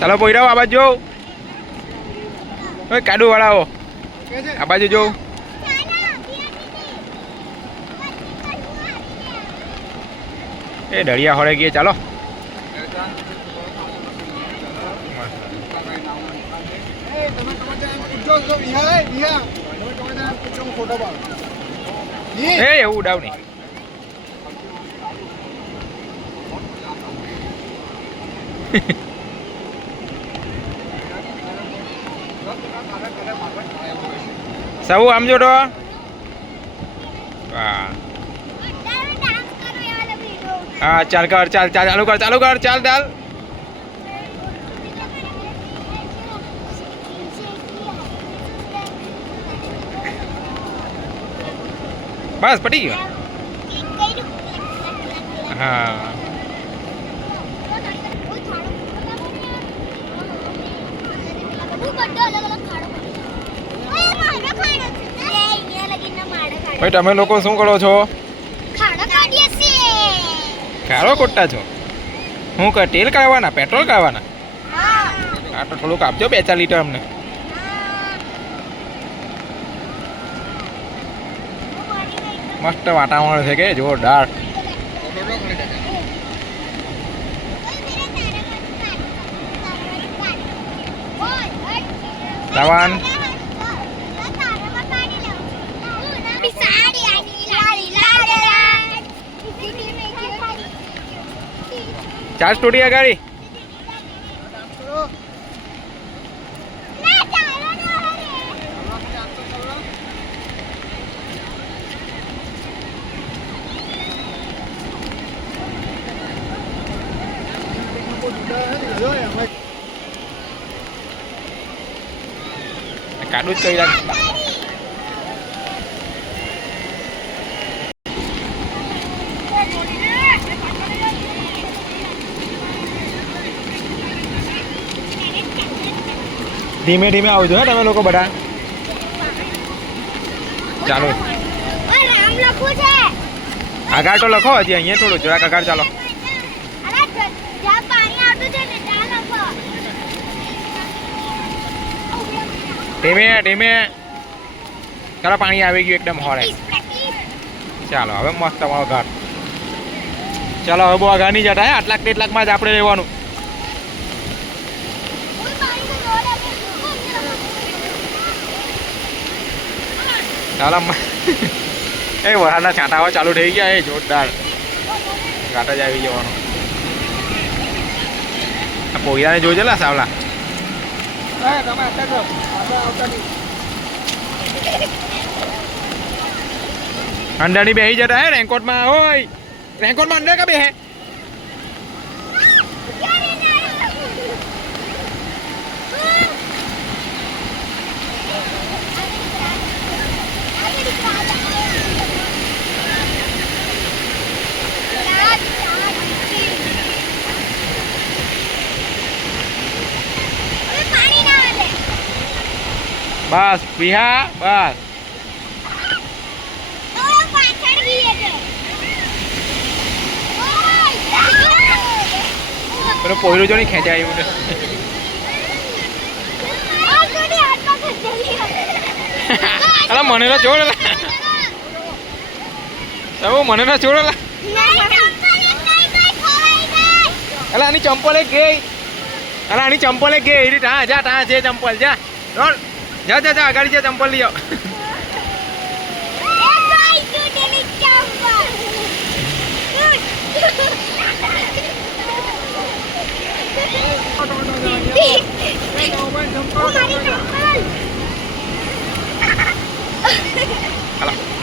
ચાલો પોઈરાઓ આ બાજુ જોઉં. ઓય કાડુ વાળાઓ આ બાજુ જોઉં. એ ડળિયા હોળે ગયે ચાલો. એ એવું ઉડાવ નહીં. સૌ આમ જોડો. હા ચાલ કર, ચાલ ચાલુ કર, ચાલુ કર, ચાલ ચાલ. બસ પટી ગયો. હા ભાઈ તમે લોકો શું કરો છો? ખાડો કોટતા છો? શું કર તેલ કાઢવાના, પેટ્રોલ કાઢવાના? હા તો થોડુંક આપજો 2-4 લીટર અમને. મસ્ત વાતાવરણ છે કે જોરદાર. તવાન ચાર સ્ટોડી આ ગાડી. કાઢું જ કહી રાખ. ધીમે ધીમે આવજો હે તમે લોકો બધા. ચાલો આગળ તો લખો, હજી અહીંયા થોડું જરાક આગળ ચાલો. ધીમે ધીમે. ચાલો પાણી આવી ગયું એકદમ હોળે. ચાલો હવે મસ્ત તમારો ઘાટ. ચાલો હવે બહુ આગળ નહીં જતા હે, આટલાક તેટલાકમાં જ આપણે રહેવાનું. ચાલો એ વરાના છાંટાવા ચાલુ થઈ ગયા. એ જોરદાર ઘાટ જ આવી જવાનો. આ પોઈરાને જોઈ જલા સાવલા. અંડાની બેસી જતા હે રેનકોટમાં. હોય રેનકોટમાં અંડા કા બેહે? બસ વિહા બસ. પેલો પોયરો જો નહીં ખેંચાય એવું. અલા મને તો છોડ. મને તો છોડ. અલા આની ચંપલ એક ગઈ. અલા આની ચંપલ એક ગઈ. ટા જા ટા છે ચંપલ. જા જા જા જા આગળ જા ચંપલ લઈ આવ. Halo.